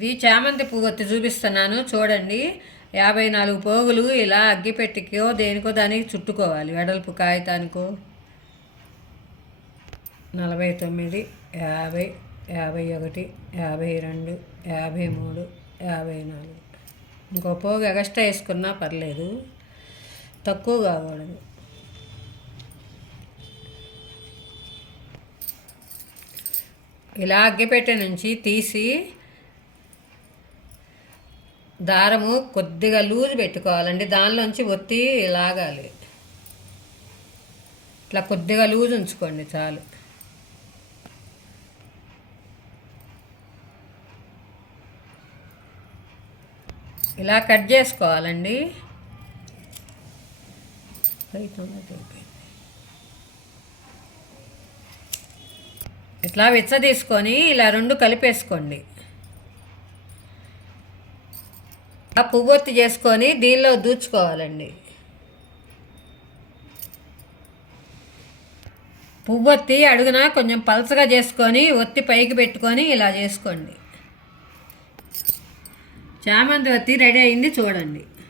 ఇది చామంతి పువ్వొత్తి చూపిస్తున్నాను చూడండి. 54 పోగులు ఇలా అగ్గిపెట్టికో దేనికో దానికి చుట్టుకోవాలి. వెడల్పు కాగితానికో. 49, 50, 51, 52, 53, 54. ఇంకో పోగు ఎగస్ట్రా వేసుకున్నా పర్లేదు, తక్కువ కాకూడదు. ఇలా అగ్గిపెట్టె నుంచి తీసి దారము కొద్దిగా లూజ్ పెట్టుకోవాలండి. దానిలోంచి ఒత్తి లాగాలి. ఇట్లా కొద్దిగా లూజ్ ఉంచుకోండి చాలు. ఇలా కట్ చేసుకోవాలండి. ఇట్లా విచ్చ తీసుకొని ఇలా రెండు కలిపేసుకోండి. ఆ పువ్వొత్తి చేసుకొని దీనిలో దూచుకోవాలండి. పువ్వొత్తి అడుగున కొంచెం పలచగా చేసుకొని ఒత్తి పైకి పెట్టుకొని ఇలా చేసుకోండి. చామంతి ఒత్తి రెడీ అయింది చూడండి.